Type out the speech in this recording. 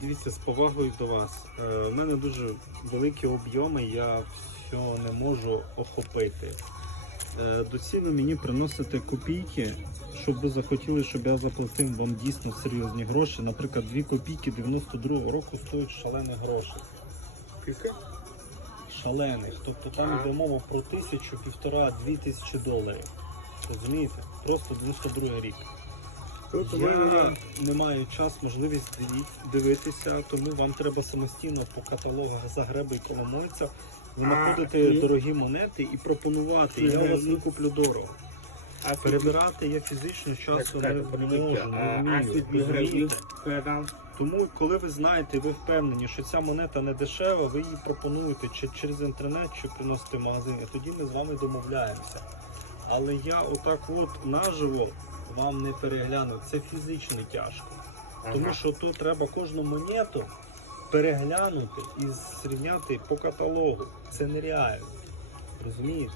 дивіться, з повагою до вас. Е, У мене дуже великі об'єми, я все не можу охопити. Е, Доцільно мені приносити копійки, щоб ви захотіли, щоб я заплатив вам дійсно серйозні гроші. Наприклад, 2 копійки 92-го року стоять шалені гроші. Скільки? Шалених. Тобто там йде мова про тисячу, півтора, дві тисячі доларів. Розумієте? Просто 92 рік. Тут у мене не маю час, можливість дивитися, тому вам треба самостійно по каталогах Загреби і Коломойця знаходити дорогі монети і пропонувати. Я Мгм. вас викуплю дорого. а Перебирати я фізично часу не можу, не вмію. Тому, коли ви знаєте, ви впевнені, що ця монета не дешева, ви її пропонуєте чи через інтернет, чи приносите в магазин, і тоді ми з вами домовляємося. Але я отак от наживо вам не перегляну. Це фізично тяжко. Тому що тут треба кожну монету переглянути і зрівняти по каталогу. Це нереально. Розумієте?